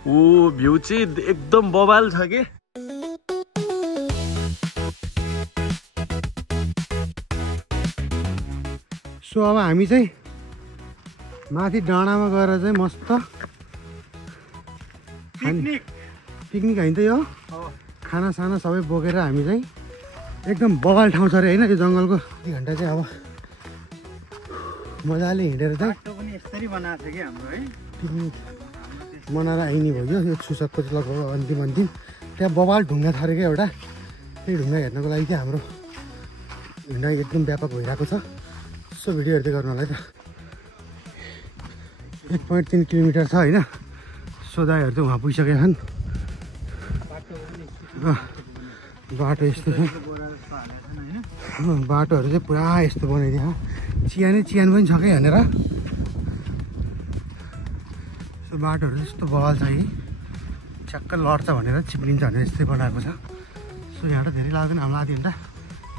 ओ view चाहिँ एकदम बवाल छ के। सो अब हामी चाहिँ माथि डाँडामा गएर चाहिँ मस्त पिकनिक होइन त यो खानासाना सबै बोकेर हामी चाहिँ एकदम बवाल ठाउँ छ अरे होइन यो जङ्गलको। 2 घन्टा चाहिँ अब मजाले हिँडेर चाहिँ पिकनिक मनाएर आइने भयो। यो छुसकको चाहिँ लगभग अन्तिम त्यहाँ बवाल ढुङ्गा छ अरे क्या एउटा, त्यही ढुङ्गा हेर्नको लागि चाहिँ हाम्रो हिँडाइ एकदम व्यापक भइरहेको छ। सो भिडियो हेर्दै गर्नु होला है त। 1.3 किलोमिटर छ होइन। सो दाइहरू चाहिँ उहाँ पुगिसकेका छन्। बाटो यस्तो छ, बाटोहरू चाहिँ पुरा यस्तो बनाइदियो। चियान पनि छ क्या यहाँनिर। सो बाटोहरू यस्तो बवाल छ कि ठ्याक्क लड्छ भनेर चिप्लिन्छ भनेर यस्तै बनाएको छ। सो यहाँबाट धेरै लाग्दैन हामीलाई आधी घन्टा।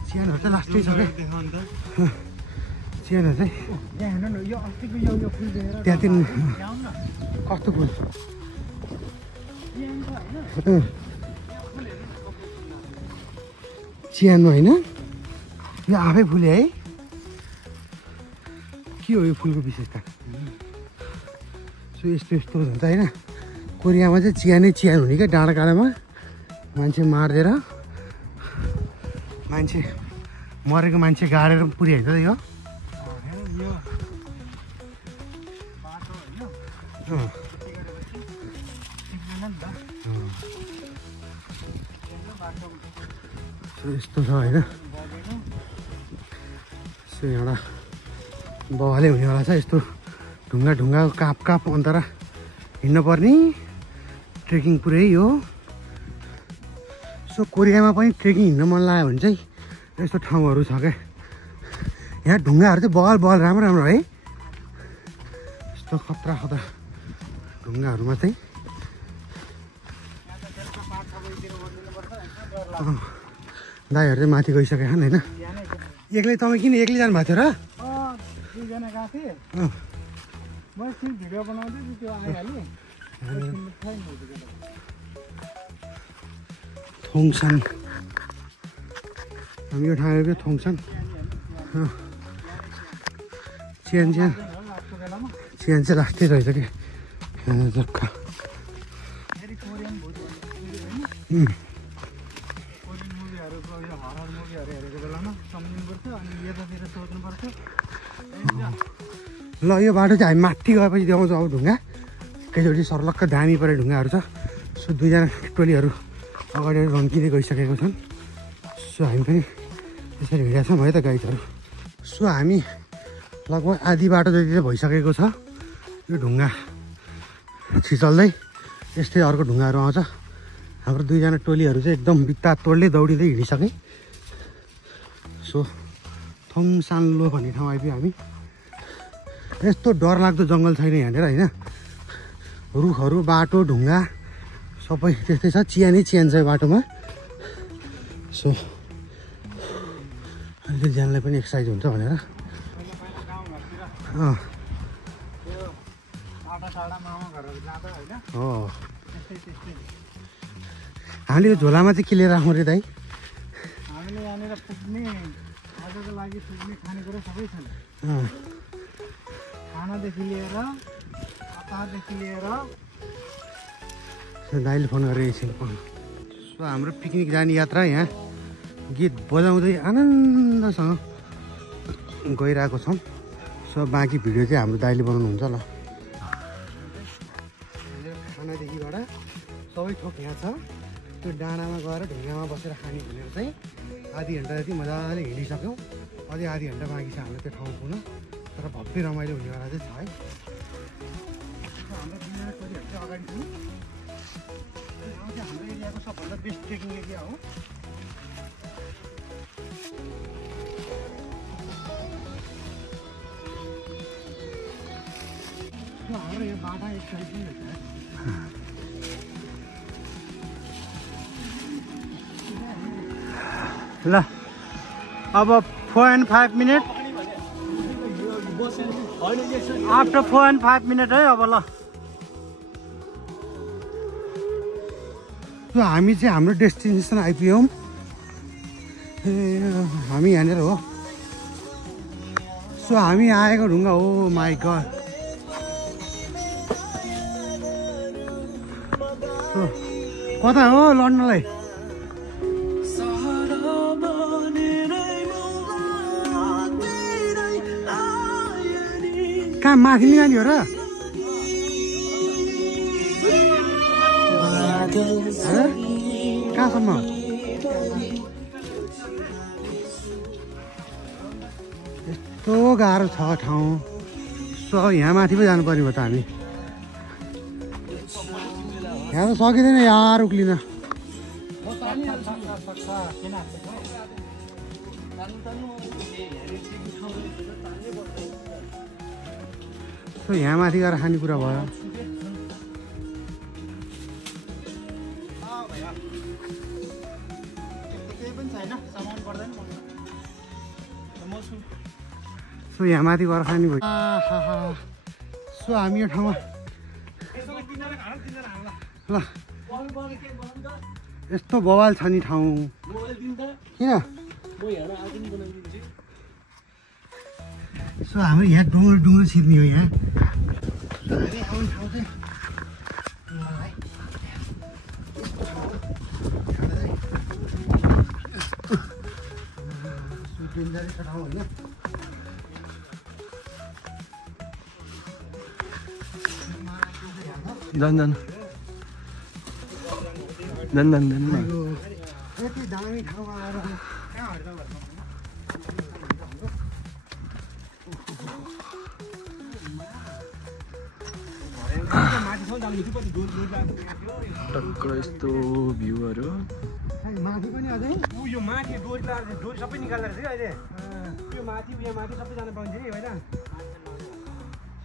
चियानहरू चाहिँ लास्टै छ क्या, चियानहरू चाहिँ त्यहाँदेखि कस्तो फुल चियान होइन यो आफै फुले है। के हो यो फुलको विशेषता? सो यस्तो हुन्छ होइन। कोरियामा चाहिँ चियान हुने क्या, डाँडा काँडामा मान्छे मारिदिएर मान्छे मरेको मान्छे गाडेर पुर्याइन्छ त यो। यस्तो छ होइन। सो एउटा बवालै हुनेवाला छ। यस्तो ढुङ्गा काप अन्तर हिँड्न पर्ने ट्रेकिङ पुरै हो। सो कोरियामा पनि ट्रेकिङ हिँड्न मन लाग्यो भने चाहिँ यस्तो ठाउँहरू छ क्या। यहाँ ढुङ्गाहरू चाहिँ बवाल राम्रो है। यस्तो खतरा ढुङ्गाहरूमा चाहिँ दाइहरू चाहिँ माथि गइसकेका छन् होइन। एक्लै तपाईँ किन एक्लै जानुभएको थियो र? थोङसान हामी यो ठाउँ आएको थोङसान। चियान चाहिँ लास्टै रहेछ कि जग्गा। ल यो बाटो चाहिँ हामी माथि गएपछि देखाउँछौँ अब ढुङ्गा। एकैचोटि सर्लक्क दामी परे ढुङ्गाहरू छ। सो 2जना टोलीहरू अगाडि रन्किँदै गइसकेको छन्। सो हामी पनि त्यसरी हिँडेका छौँ है त गाइडहरू। सो हामी लगभग आधी बाटो जति चाहिँ भइसकेको छ। यो ढुङ्गा छिचल्दै यस्तै अर्को ढुङ्गाहरू आउँछ। हाम्रो 2जना टोलीहरू चाहिँ एकदम बित्ता तोड्दै दौडिँदै हिँडिसके। सो थोङसान लो भन्ने ठाउँ आइपुग्यो हामी। यस्तो डरलाग्दो जङ्गल छैन यहाँनिर होइन। रुखहरू बाटो ढुङ्गा सबै त्यस्तै छ। चियान छ बाटोमा। सो अहिले ज्यानलाई पनि एक्सर्साइज हुन्छ भनेर हो। हामीले यो झोलामा चाहिँ के लिएर राख्नु रे दाइ? हामीले यहाँनिर पुग्ने आजको लागि पुग्ने खानेकुरा सबै छन्। खानादेखि लिएर अचारदेखि लिएर। दाइले फोन गरेर एकछिन। सो हाम्रो पिकनिक जाने यात्रा यहाँ गीत बजाउँदै आनन्दसँग गइरहेको छौँ। सो बाँकी भिडियो चाहिँ हाम्रो दाइले बनाउनुहुन्छ ल। खानादेखिबाट सबै थोक यहाँ छ। त्यो डाँडामा गएर ढुङ्गामा बसेर खाने भनेर चाहिँ आधी घन्टा जति मजाले हिँडिसक्यौँ। अझै आधी घन्टा बाँकी छ हाम्रो त्यो ठाउँ पुग्न। तर भव्य रमाइलो हुनेवाला चाहिँ छ है। हाम्रो 2जना टोलीहरू चाहिँ अगाडि छौँ। हाम्रो एरियाको सबभन्दा बेस्ट ट्रेकिङ एरिया हो। हाम्रो यो बाटा एक साइड पनि रहेछ। ल अब 4.5 मिनट आफ्टर 4.5 मिनट है अब ल। हामी चाहिँ हाम्रो डेस्टिनेसन आइपुग्यौँ। हामी यहाँनिर हो। सो हामी आएको ढुङ्गा हो। माई गड, कता हो लड्नलाई? कहाँ माथि निकाल्ने हो र? कहाँसम्म? यस्तो गाह्रो छ ठाउँ। सो यहाँ माथि पो जानुपर्ने भयो त हामी। यहाँ त सकिँदैन यार उक्लिन। सो यहाँ माथि गएर खानेकुरा भयो। सो यहाँ माथि गएर खाने भयो। सो हामी यो ठाउँमा ल यस्तो बवाल छ नि ठाउँ। किन? सो हाम्रो यहाँ डुङ्गो छिर्ने हो। यहाँ ठाउँ होइन। यति दामी ठाउँमा आएर टक्क यस्तो भ्यूहरू। माथि पनि अझै यो माथि डोरी सबै निकालेर चाहिँ अहिले यो माथि सबै जान पाउँछ नि होइन।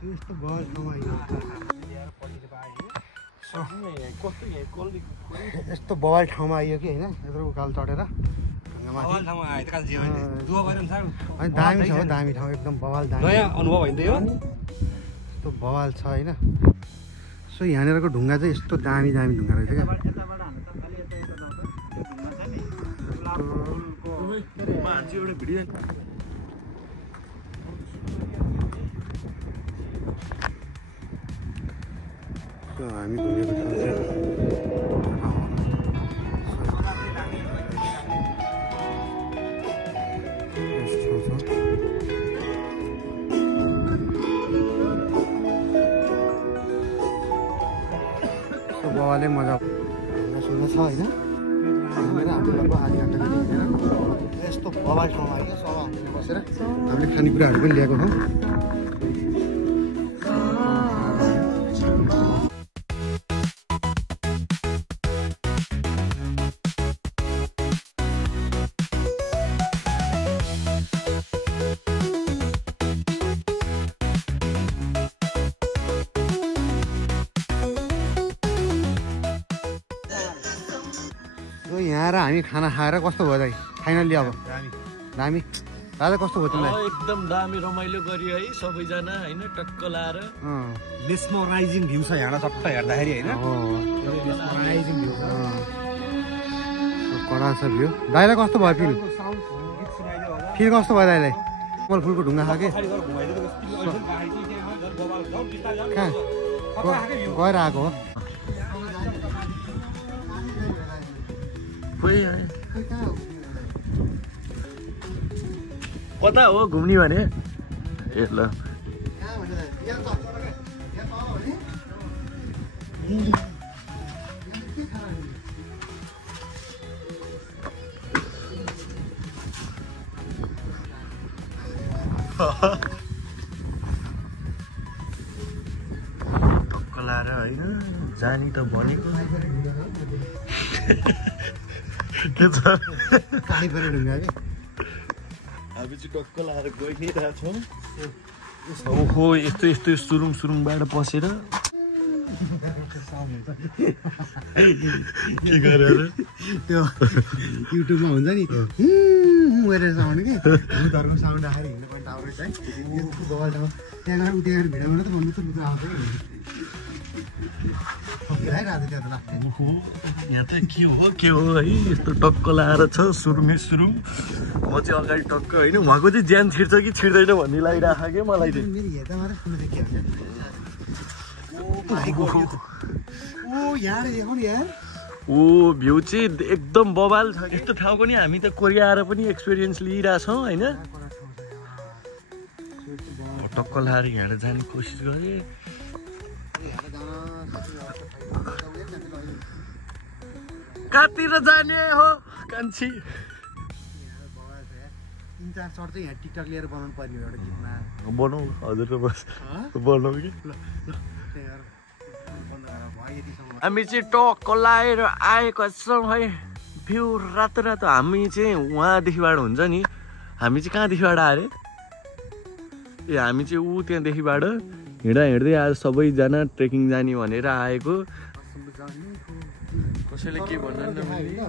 यस्तो बल ठाउँमा यस्तो बवाल ठाउँमा आइयो कि होइन। यत्रो उकालो चढेर दामी छ हो। दामी ठाउँ एकदम बवाल दामी अनुभव होइन यो। यस्तो बवाल छ होइन। सो यहाँनिरको ढुङ्गा चाहिँ यस्तो दामी ढुङ्गा रहेछ क्या। हामी घुमेको ठाउँ चाहिँ बवालै मजा सुन्न छ होइन। हामीलाई लगभग आधी घन्टा यस्तो बवाल ठाउँमा आयो। सभा बसेर हामीले खानेकुराहरू पनि ल्याएको छौँ। यहाँ र हामी खाना खाएर कस्तो भयो दाइ फाइनल्ली? अब दामी दादा कस्तो भयो तिमीलाई? एकदम दामी रमाइलो गरियो है सबैजना होइन। टक्क लाएर मेस्मराइजिङ भ्यू छ यहाँ चट्ट हेर्दाखेरि होइन। मेस्मराइजिङ भ्यू कडा छ भ्यू। दाइलाई कस्तो भयो फिल? फिल कस्तो भयो दाइलाई? कमल फुलको ढुङ्गा छ कि कहाँ गएर आएको हो? कता हो घुम्ने भने? ए ल टक्क लाएर होइन जाने त भनेको। के छ ढुङ्गा कि हामी चाहिँ टक्क लाएर गइ नै रहेछौँ। ओहो यस्तो सुरुङबाट पसेर के गरेर त्यो युट्युबमा हुन्छ नि गरेर साउन्ड कि भूतहरूको साउन्ड आएर हिँड्नु पर्ने टावर चाहिँ त्यहाँ गएर भिडियो बनाएर त भन्नु त आउँछ कि यहाँ चाहिँ के हो है यस्तो टक्क लाएर छ सुरुमै सुरुङ म चाहिँ अगाडि टक्क होइन उहाँको चाहिँ ज्यान छिर्छ कि छिर्दैन भन्ने लागिरहेको क्या मलाई चाहिँ ओ भ्यू चाहिँ एकदम बवाल छ यस्तो ठाउँको नि हामी त कोरिया आएर पनि एक्सपिरियन्स लिइरहेछौँ होइन टक्क लाएर हिँडेर जाने कोसिस गरेँ कहाँतिर जाने हो कान्छी बनाऊ हजुर बस बनाऊ कि हामी चाहिँ टक्क लाएर आएको छौँ है भ्यू रातो रातो हामी चाहिँ उहाँदेखिबाट हुन्छ नि हामी चाहिँ कहाँदेखिबाट आएर ए हामी चाहिँ ऊ त्यहाँदेखिबाट हिँड्दै आज सबैजना ट्रेकिङ जाने भनेर आएको कसैले के भन्नु